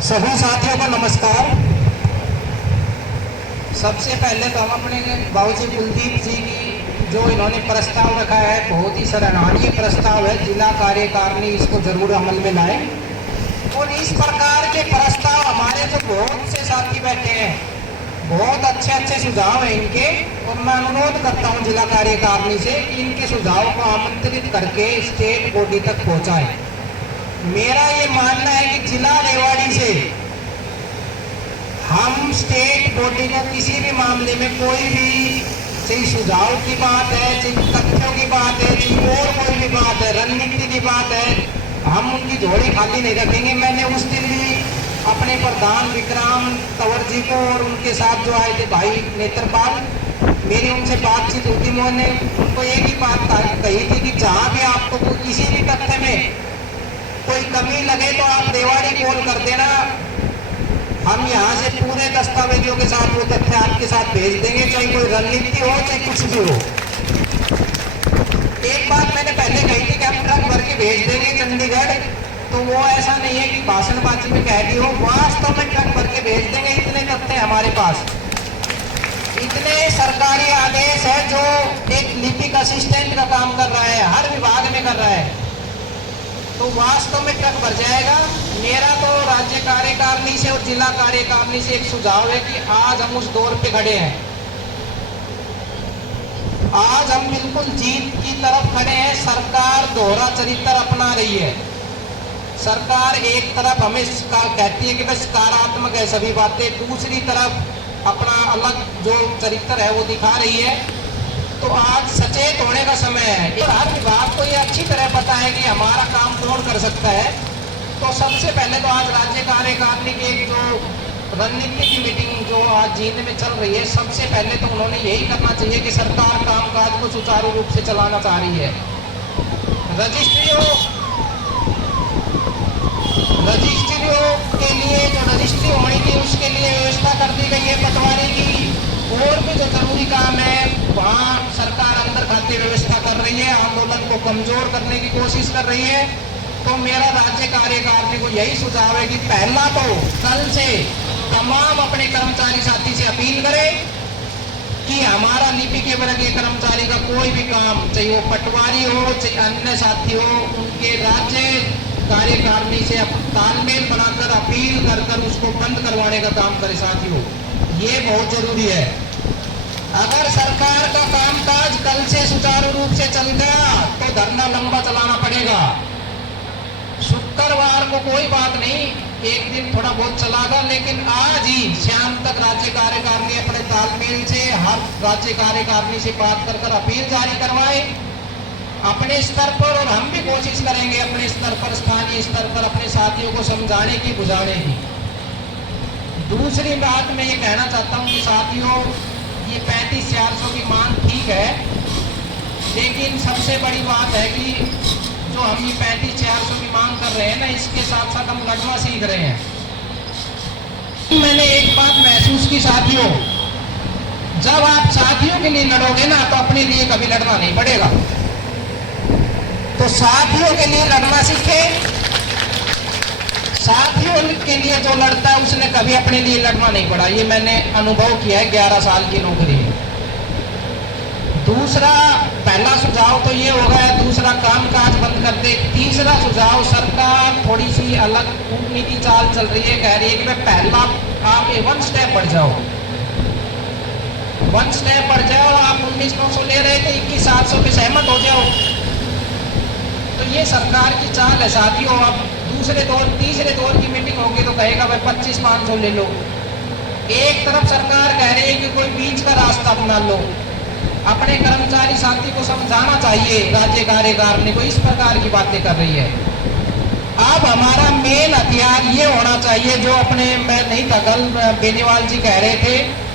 सभी साथियों को नमस्कार। सबसे पहले तो हम अपने बाबूजी कुलदीप जी की जो इन्होंने प्रस्ताव रखा है, बहुत ही सराहनीय प्रस्ताव है। जिला कार्यकारिणी इसको जरूर अमल में लाए और इस प्रकार के प्रस्ताव हमारे जो बहुत से साथी बैठे हैं, बहुत अच्छे अच्छे सुझाव हैं इनके, और मैं अनुरोध करता हूं जिला कार्यकारिणी से कि इनके सुझाव को आमंत्रित करके स्टेट बॉडी तक पहुंचाएं। मेरा ये मानना है कि जिला रेवाड़ी से हम स्टेट बॉडी को किसी भी मामले में कोई भी, चाहे सुझाव की बात है, चाहे तथ्यों की बात है, चाहे और कोई भी बात है, रणनीति की बात है, हम उनकी झोली खाली नहीं रखेंगे। मैंने उस दिन भी अपने प्रधान विक्रम तंवर जी को और उनके साथ जो आए थे भाई नेत्रपाल, मेरी उनसे बातचीत होती, मैंने उनको एक ही बात कही थी कि जहाँ भी आपको किसी भी तथ्य में कोई कमी लगे तो आप रेवाड़ी कॉल कर देना, हम यहाँ से पूरे दस्तावेजों के साथ वो तथ्य आपके साथ भेज देंगे, चाहे कोई रणनीति हो चाहे कुछ भी हो। एक बात मैंने पहले कही थी कि हम ट्रक भर के भेज देंगे चंडीगढ़, तो वो ऐसा नहीं है कि भाषणबाजी में कह दी हो, वास्तव में ट्रक भर के भेज देंगे। इतने तथ्य हमारे पास, इतने सरकारी आदेश है जो एक लिपिक असिस्टेंट का काम कर रहा है, हर विभाग में कर रहा है, तो वास्तव में ट्रक भर जाएगा। मेरा तो राज्य कार्यकारिणी से और जिला कार्यकारिणी से एक सुझाव है कि आज हम उस दौर पे खड़े हैं, आज हम बिल्कुल जीत की तरफ खड़े हैं। सरकार दोहरा चरित्र अपना रही है। सरकार एक तरफ हमें कहती है कि बस सकारात्मक है सभी बातें, दूसरी तरफ अपना अलग जो चरित्र है वो दिखा रही है। तो आज सचेत होने का समय है। हर विभाग को ये अच्छी तरह पता है कि हमारा काम कौन कर सकता है। तो सबसे पहले तो आज राज्य कार्यकारिणी की एक जो रणनीति की मीटिंग जो आज जींद में चल रही है, सबसे पहले तो उन्होंने यही करना चाहिए कि सरकार कामकाज को सुचारू रूप से चलाना चाह रही है। रजिस्ट्रियों के लिए जो रजिस्ट्री होनी थी उसके लिए व्यवस्था कर दी गई है पटवारी की, और भी जो जरूरी काम है वहाँ सरकार अंदर खाते व्यवस्था कर रही है, आंदोलन को कमजोर करने की कोशिश कर रही है। तो मेरा राज्य कार्यकारिणी को यही सुझाव है कि पहला तो कल से तमाम अपने कर्मचारी साथी से अपील करें कि हमारा लिपि के वर्ग के कर्मचारी का कोई भी काम, चाहे वो पटवारी हो चाहे अन्य साथी हो, उनके राज्य कार्यकारिणी से तालमेल बनाकर अपील कर उसको बंद करवाने का काम करे साथियों, ये बहुत जरूरी है। अगर सरकार का कामकाज कल से सुचारू रूप से चल गया तो धरना लंबा चलाना पड़ेगा। शुक्रवार को कोई बात नहीं, एक दिन थोड़ा बहुत चलागा, लेकिन आज ही शाम तक राज्य कार्यकारिणी अपने तालमेल से हर राज्य कार्यकारिणी से बात कर अपील जारी करवाए अपने स्तर पर, और हम भी कोशिश करेंगे अपने स्तर पर, स्थानीय स्तर पर अपने साथियों को समझाने की, बुझाने की। दूसरी बात मैं ये कहना चाहता हूँ कि साथियों, ये 35,400 की मांग ठीक है, लेकिन सबसे बड़ी बात है कि जो हम ये 35,400 की मांग कर रहे हैं ना, इसके साथ साथ हम लड़ना सीख रहे हैं। मैंने एक बात महसूस की साथियों, जब आप साथियों के लिए लड़ोगे ना तो अपने लिए कभी लड़ना नहीं पड़ेगा। तो साथियों के लिए लड़ना सीखे। साथियों के लिए जो लड़ता है उसने कभी अपने लिए लड़ना नहीं पड़ा, ये मैंने अनुभव किया है 11 साल की नौकरी में। दूसरा, पहला सुझाव तो ये हो गया, दूसरा कामकाज बंद कर दे। तीसरा सुझाव, सरकार थोड़ी सी अलग कूटनीति चाल चल रही है, कह रही है कि मैं पहला आप 1 स्टेप बढ़ जाओ, 1 स्टेप बढ़ जाओ। आप 19,900 ले रहे थे, 21,700 पे सहमत हो जाओ। तो ये सरकार की चाल है साथियों। अब तीसरे दौर की मीटिंग होगी तो कहेगा भाई 25,500 ले लो। एक तरफ सरकार कह रही है कि कोई बीच का रास्ता अपना लो, अपने कर्मचारी साथी को समझाना चाहिए, राज्य कार्यकारिणी को इस प्रकार की बातें कर रही है। अब हमारा मेन हथियार ये होना चाहिए, जो अपने, मैं नहीं था कल, बेनीवाल जी कह रहे थे,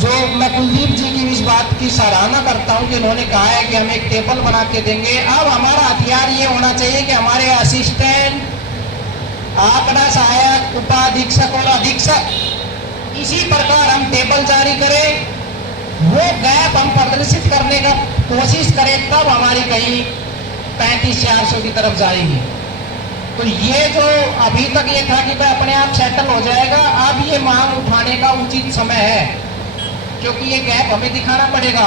जो मैं कुलदीप जी की इस बात की सराहना करता हूं कि उन्होंने कहा है कि हम एक टेबल बना के देंगे। अब हमारा हथियार ये होना चाहिए कि हमारे असिस्टेंट, आंकड़ा सहायक, उपाधीक्षक और अधीक्षक इसी प्रकार हम टेबल जारी करें, वो गैप हम प्रदर्शित करने का कोशिश करें, तब हमारी कहीं 35,400 की तरफ जाएगी। तो ये जो अभी तक ये था कि भाई अपने आप सेटल हो जाएगा, अब ये मांग उठाने का उचित समय है, क्योंकि ये गैप हमें दिखाना पड़ेगा।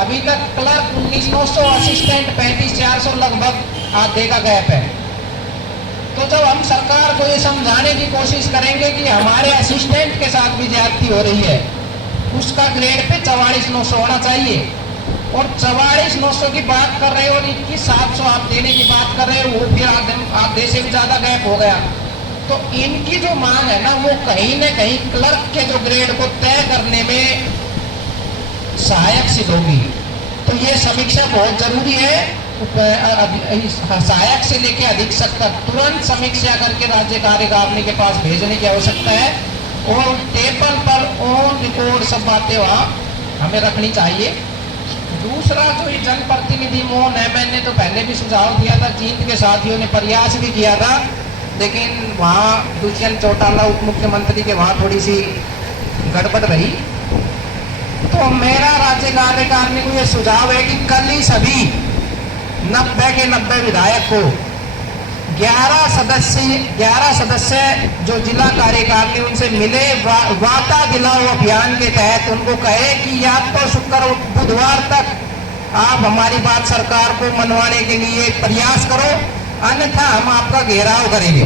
अभी तक क्लर्क 19,900, असिस्टेंट 35,400 लगभग आधे का गैप है। तो जब हम सरकार को ये समझाने की कोशिश करेंगे कि हमारे असिस्टेंट के साथ भी ज्यादती हो रही है, उसका ग्रेड पे 44,900 होना चाहिए, और 44,900 की बात कर रहे हो और 21,700 आप देने की बात कर रहे हो, वो फिर आधे से भी ज्यादा गैप हो गया। तो इनकी जो मांग है ना, वो कहीं न कहीं क्लर्क के जो ग्रेड को तय करने में सहायक सिद्ध होगी। तो ये समीक्षा बहुत जरूरी है। सहायक से लेकर अधीक्षक तक तुरंत समीक्षा करके राज्य कार्यकारिणी के पास भेजने की आवश्यकता है, और टेबल पर ऑन रिकॉर्ड सब बातें वहाँ हमें रखनी चाहिए। दूसरा जो ये जनप्रतिनिधि मोहन है, मैंने तो पहले भी सुझाव दिया था, जीत के साथियों ने प्रयास भी किया था, लेकिन वहाँ दुष्यंत चौटाला उप मुख्यमंत्री के वहाँ थोड़ी सी गड़बड़ रही। तो मेरा राज्य कार्यकारिणी को ये सुझाव है कि कल ही सभी 90 के 90 विधायक को 11 सदस्य जो जिला कार्यकारिणी उनसे मिले, वार्ता दिलाओ अभियान के तहत उनको कहे कि या तो शुक्र बुधवार तक आप हमारी बात सरकार को मनवाने के लिए प्रयास करो, अन्यथा हम आपका घेराव करेंगे।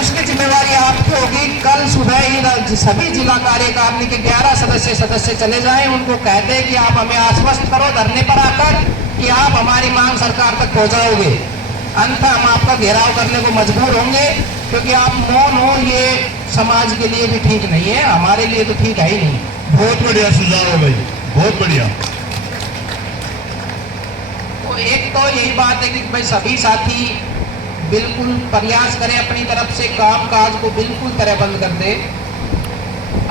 उसकी जिम्मेवारी आपकी होगी। कल सुबह ही सभी जिला कार्यकारिणी के 11 सदस्य चले जाएं, उनको कहते हैं कि आप हमें आश्वस्त करो धरने पर आकर कि आप हमारी मांग सरकार तक पहुंचाओगे, अन्यथा हम आपका घेराव करने को मजबूर होंगे, क्योंकि आप मौन हो, ये समाज के लिए भी ठीक नहीं है, हमारे लिए तो ठीक है ही नहीं। बहुत बढ़िया सुझाव है भाई, बहुत बढ़िया। तो एक तो यही बात है कि भाई सभी साथी बिल्कुल प्रयास करें अपनी तरफ से, काम काज को बिल्कुल तरहबंद कर दे।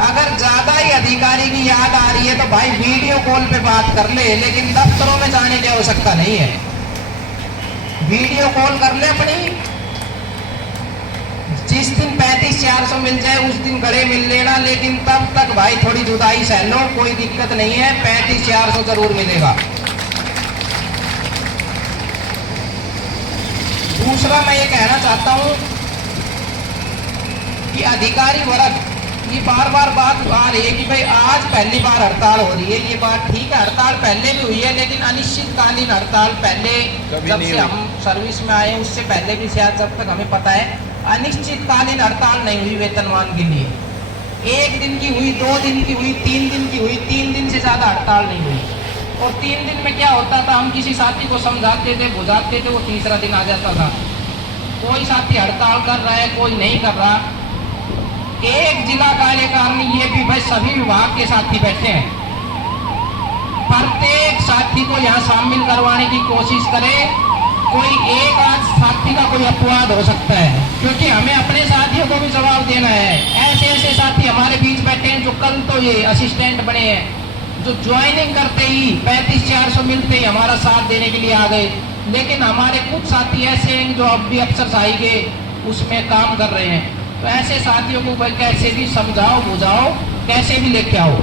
अगर ज्यादा ही अधिकारी की याद आ रही है तो भाई वीडियो कॉल पे बात कर ले, लेकिन दफ्तरों में जाने की आवश्यकता नहीं है। वीडियो कॉल कर ले अपनी, जिस दिन 35,400 मिल जाए उस दिन गड़े मिल लेना, लेकिन तब तक भाई थोड़ी जुदाई सह लो, कोई दिक्कत नहीं है, 35,400 जरूर मिलेगा। दूसरा मैं ये कहना चाहता हूं कि अधिकारी वर्ग, ये बार बार बात आ रही है कि भाई आज पहली बार हड़ताल हो रही है, ये बात ठीक है, हड़ताल पहले भी हुई है, लेकिन अनिश्चितकालीन हड़ताल पहले जब से हम सर्विस में आए उससे पहले भी शायद जब तक हमें पता है अनिश्चितकालीन हड़ताल नहीं हुई वेतनमान के लिए। 1 दिन की हुई, 2 दिन की हुई, 3 दिन की हुई, 3 दिन से ज्यादा हड़ताल नहीं हुई। और 3 दिन में क्या होता था, हम किसी साथी को समझाते थे, बुझाते थे, वो तीसरा दिन आ जाता था। कोई साथी हड़ताल कर रहा है, कोई नहीं कर रहा। एक जिला कार्यकारिणी, ये भी भाई सभी विभाग के साथी बैठे हैं, प्रत्येक साथी को यहाँ शामिल करवाने की कोशिश करे। कोई एक आध साथी का कोई अपवाद हो सकता है, क्योंकि हमें अपने साथियों को भी जवाब देना है। ऐसे ऐसे साथी हमारे बीच बैठे हैं जो कल तो ये असिस्टेंट बने हैं, जो ज्वाइनिंग करते ही 35,400 मिलते ही हमारा साथ देने के लिए आ गए, लेकिन हमारे कुछ साथी ऐसे हैं जो अब भी अफसरशाही के उसमें काम कर रहे हैं। तो ऐसे साथियों को कैसे भी समझाओ, बुझाओ, कैसे भी लेके आओ।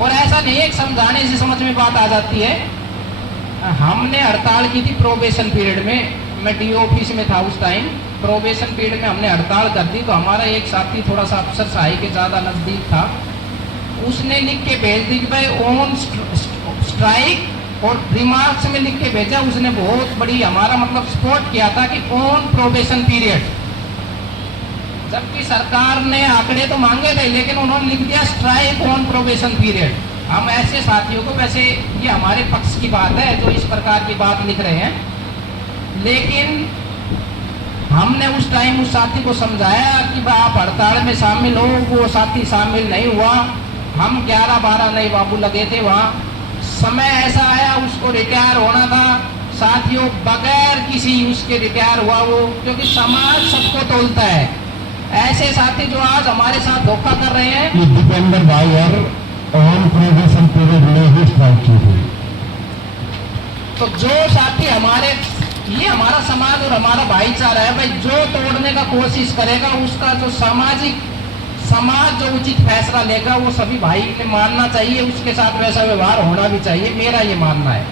और ऐसा नहीं है समझाने से समझ में बात आ जाती है। हमने हड़ताल की थी प्रोबेशन पीरियड में, मैं डीओ ऑफिस में था उस टाइम, प्रोबेशन पीरियड में हमने हड़ताल कर दी। तो हमारा एक साथी थोड़ा सा अफसरशाही के ज़्यादा नज़दीक था, उसने लिख के भेज दी कि भाई ऑन स्ट्राइक, और रिमार्क्स में लिख के भेजा। उसने बहुत बड़ी हमारा मतलब सपोर्ट किया था कि ऑन प्रोबेशन पीरियड, जबकि सरकार ने आंकड़े तो मांगे थे, लेकिन उन्होंने लिख दिया स्ट्राइक ऑन प्रोबेशन पीरियड। हम ऐसे साथियों को, वैसे ये हमारे पक्ष की बात है जो इस प्रकार की बात लिख रहे हैं, लेकिन हमने उस टाइम उस साथी को समझाया कि भाई आप हड़ताल में शामिल हो, वो साथी शामिल नहीं हुआ। हम 11-12 नए बाबू लगे थे वहाँ। समय ऐसा आया उसको रिटायर होना था, साथियों बगैर किसी उसके रिटायर हुआ वो, क्योंकि समाज सबको तोलता है। ऐसे साथी जो आज हमारे साथ धोखा कर रहे हैं, दीपेंद्र भाई और ऑन प्रोबेशन पीरियड में ही स्ट्राइक की थी। तो जो साथी हमारे, ये हमारा समाज और हमारा भाईचारा है भाई, जो तोड़ने का कोशिश करेगा उसका जो समाज जो उचित फैसला लेगा वो सभी भाई ने मानना चाहिए, उसके साथ वैसा व्यवहार होना भी चाहिए, मेरा ये मानना है।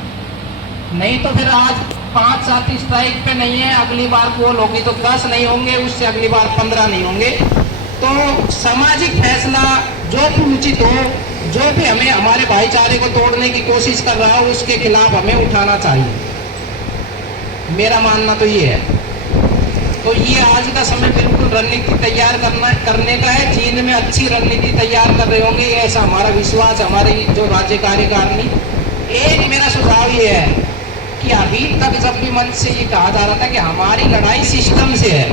नहीं तो फिर आज 5 साथी स्ट्राइक पे नहीं है, अगली बार पोल होगी तो 10 नहीं होंगे, उससे अगली बार 15 नहीं होंगे। तो सामाजिक फैसला जो भी उचित हो, जो भी हमें हमारे भाईचारे को तोड़ने की कोशिश कर रहा हो, उसके खिलाफ हमें उठाना चाहिए। मेरा मानना तो ये है। तो ये आज का समय बिल्कुल रणनीति तैयार करने का है। चीन में अच्छी रणनीति तैयार कर रहे होंगे, ऐसा हमारा विश्वास, हमारे जो राज्य कार्यकारिणी। एक मेरा सुझाव ये है कि अभी तक जब भी मंच से ये कहा जा रहा था कि हमारी लड़ाई सिस्टम से है,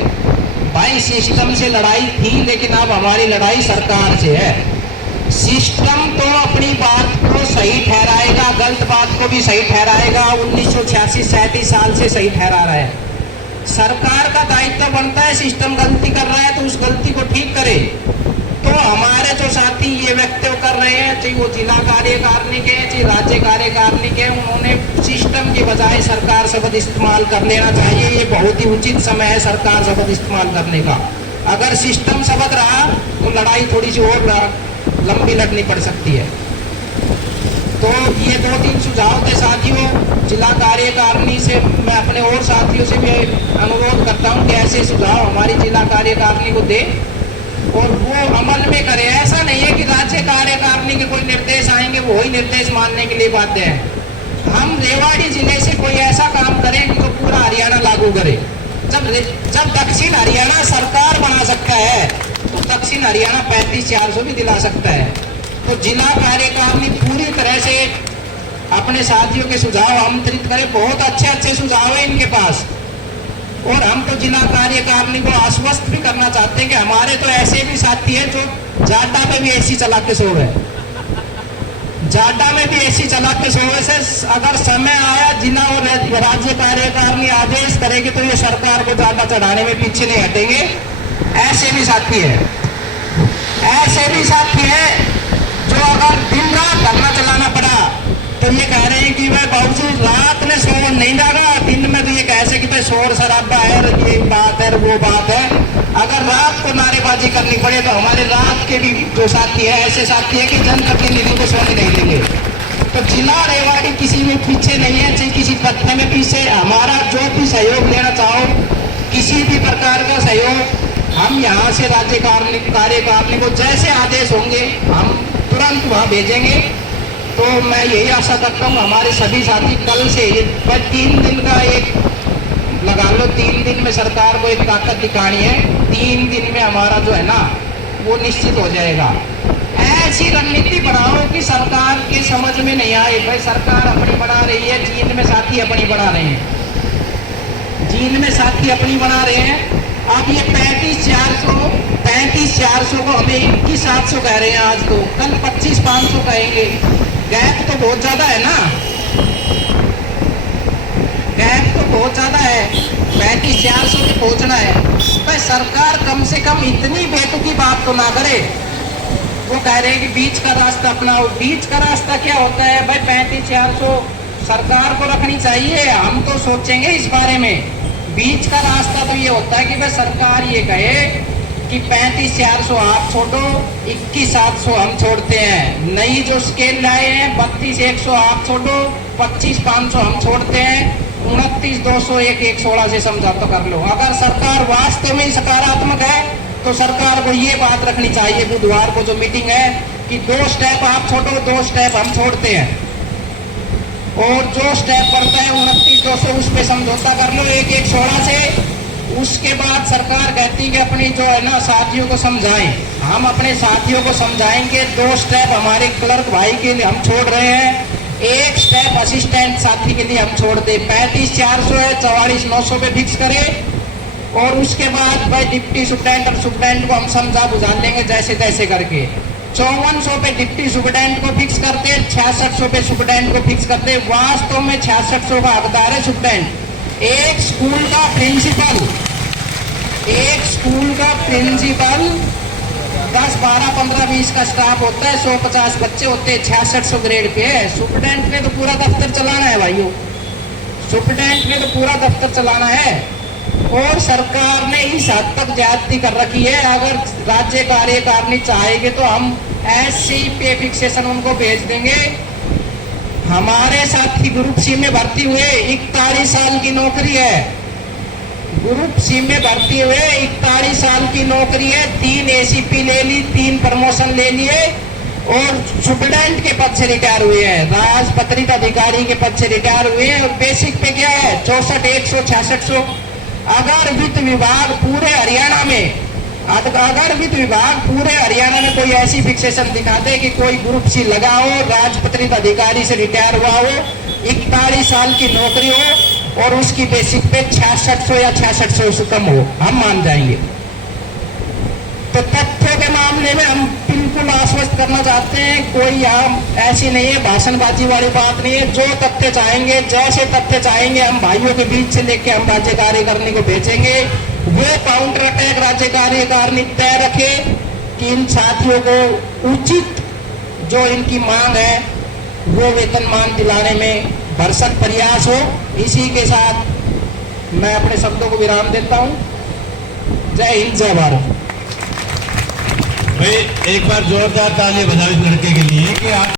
भाई सिस्टम से लड़ाई थी, लेकिन अब हमारी लड़ाई सरकार से है। सिस्टम तो अपनी बात को सही ठहराएगा, गलत बात को भी सही ठहराएगा। 1986-37 साल से सही ठहरा रहा है। सरकार का दायित्व बनता है, सिस्टम गलती कर रहा है तो उस गलती को ठीक करे। तो हमारे जो साथी ये वक्तव्य कर रहे हैं, चाहे वो जिला कार्यकारिणी के, चाहे राज्य कार्यकारिणी के, उन्होंने सिस्टम की बजाय सरकार शब्द इस्तेमाल कर लेना चाहिए। ये बहुत ही उचित समय है सरकार शब्द इस्तेमाल करने का। अगर सिस्टम शब्द रहा तो लड़ाई थोड़ी सी और लंबी लड़नी पड़ सकती है। तो ये 2-3 सुझाव थे साथियों। जिला कार्यकारिणी से मैं अपने और साथियों से भी अनुरोध करता हूँ कि ऐसे सुझाव हमारी जिला कार्यकारिणी को दे और वो अमल में करे। ऐसा नहीं है कि राज्य कार्यकारिणी के कोई निर्देश आएंगे वो ही निर्देश मानने के लिए बाध्य है। हम रेवाड़ी जिले से कोई ऐसा काम करें कि जो पूरा हरियाणा लागू करे। जब दक्षिण हरियाणा सरकार बना सकता है तो दक्षिण हरियाणा 35-400 भी दिला सकता है। तो जिला कार्यकारिणी पूरी तरह से अपने साथियों के सुझाव आमंत्रित करें। बहुत अच्छे सुझाव है इनके पास। और हम तो जिला कार्यकारिणी को आश्वस्त भी करना चाहते हैं कि हमारे तो ऐसे भी साथी हैं जो जाटा में भी एसी चला के सो गए। जाटा में भी एसी चला के सोए से अगर समय आया, जिला और राज्य कार्यकारिणी आदेश करेगी तो ये सरकार को जाटा चढ़ाने में पीछे नहीं हटेंगे। ऐसे भी साथी है, ऐसे भी साथी है जो अगर दिन रात धरना चलाना पड़ा तो ये कह रहे हैं कि भाई बावजूद रात में शोर नहीं लगा, दिन में तो ये कहे कि भाई शोर शराबा है, ये बात है वो बात है। अगर रात को नारेबाजी करनी पड़े तो हमारे रात के भी जो साथी है ऐसे साथी है कि जनप्रतिनिधियों को सोने नहीं देंगे। तो जिला रेवाड़ी किसी में पीछे नहीं है, चाहे किसी तथ्य में पीछे। हमारा जो भी सहयोग लेना चाहो, किसी भी प्रकार का सहयोग, हम यहाँ से राज्य कार्यकारिणी को जैसे आदेश होंगे हम तुरंत वहाँ भेजेंगे। तो मैं यही आशा करता हूँ हमारे सभी साथी कल से 3 दिन का एक लगा लो, 3 दिन में सरकार को एक ताकत दिखानी है। 3 दिन में हमारा जो है ना वो निश्चित हो जाएगा। ऐसी रणनीति बनाओ कि सरकार के समझ में नहीं आए भाई सरकार अपनी बना रही है, चीन में साथी अपनी बना रहे हैं, चीन में साथी अपनी बना रहे हैं। अब ये 35-400 को हमें 21-700 कह रहे हैं आज, तो कल 25-500 कहेंगे। गैप तो बहुत ज्यादा है ना, गैप तो बहुत ज्यादा है। 35-400 पे पहुंचना है भाई। सरकार कम से कम इतनी बेतुकी बात तो ना करे। वो कह रहे हैं कि बीच का रास्ता अपनाओ। बीच का रास्ता क्या होता है भाई? 35-400 सरकार को रखनी चाहिए। हम तो सोचेंगे इस बारे में। बीच का रास्ता तो ये होता है कि भाई सरकार ये कहे कि 35-400 आप छोड़ो, 21-700 हम छोड़ते हैं। नई जो स्केल लाए हैं 32-100 आप छोड़ो, 25-500 हम छोड़ते हैं, 29-200 1-16 से समझौता कर लो। अगर सरकार वास्तव में सकारात्मक है तो सरकार को ये बात रखनी चाहिए बुधवार को जो मीटिंग है कि 2 स्टेप आप छोड़ो, 2 स्टेप हम छोड़ते हैं। और जो स्टेप पड़ता है 29-200 उस पर समझौता कर लो 1-16 से। उसके बाद सरकार कहती है कि अपनी जो है ना साथियों को समझाएं। हम अपने साथियों को समझाएंगे। 2 स्टेप हमारे क्लर्क भाई के लिए हम छोड़ रहे हैं, 1 स्टेप असिस्टेंट साथी के लिए हम छोड़ दे। 35-400 है, 44-900 पे फिक्स करें। और उसके बाद भाई डिप्टी सुप्रेंट और सुप्रेंट को हम समझा बुझा लेंगे जैसे तैसे करके। 5400 पे डिप्टी सुप्रेंट को फिक्स करते, 6600 पे सुप्रेंट को फिक्स करते। वास्तव में 6600 का हकदार है सुप्रेंट। एक स्कूल का प्रिंसिपल 10, 12, 15, 20 का स्टाफ होता है, 150 बच्चे होते हैं, 6600 ग्रेड पे है। सुप्रेंट ने तो पूरा दफ्तर चलाना है भाइयों, सुप्रेंट ने तो पूरा दफ्तर चलाना है। और सरकार ने इस हद तक ज्यादती कर रखी है। अगर राज्य कार्यकारिणी चाहेगी तो हम ऐसी पे फिक्सेशन उनको भेज देंगे हमारे साथी ग्रुप सी में भर्ती हुए 41 साल की नौकरी है। ग्रुप सी में भर्ती हुए 41 साल की नौकरी है, 3 एसीपी ले ली, 3 प्रमोशन ले लिए और सुपरडेंट के पद से रिटायर हुए हैं, राजपत्रित अधिकारी के पद से रिटायर हुए हैं। और बेसिक पे क्या है 64, 100, 6600। अगर वित्त विभाग पूरे हरियाणा में कोई ऐसी फिक्सेशन दिखा दे कि कोई ग्रुप सी लगा हो, राजपत्रित अधिकारी से रिटायर हुआ हो, 41 साल की नौकरी हो और उसकी बेसिक पे 6600 या 6600 से कम हो, हम मान जाएंगे। तो तथ्यों के मामले में हम बिल्कुल आश्वस्त करना चाहते हैं, कोई यहाँ ऐसी नहीं है भाषणबाजी वाली बात नहीं है। जो तथ्य चाहेंगे, जैसे तथ्य चाहेंगे, हम भाइयों के बीच से लेके हम राज्य कार्यकारिणी को भेजेंगे। वो काउंटर अटैक राज्य कार्यकारिणी तय रखे कि इन साथियों को उचित जो इनकी मांग है वो वेतनमान दिलाने में भरसक प्रयास हो। इसी के साथ मैं अपने शब्दों को विराम देता हूँ। जय हिंद, जय भारत। भाई एक बार जोरदार ताली बजाओ इस लड़के के लिए कि आप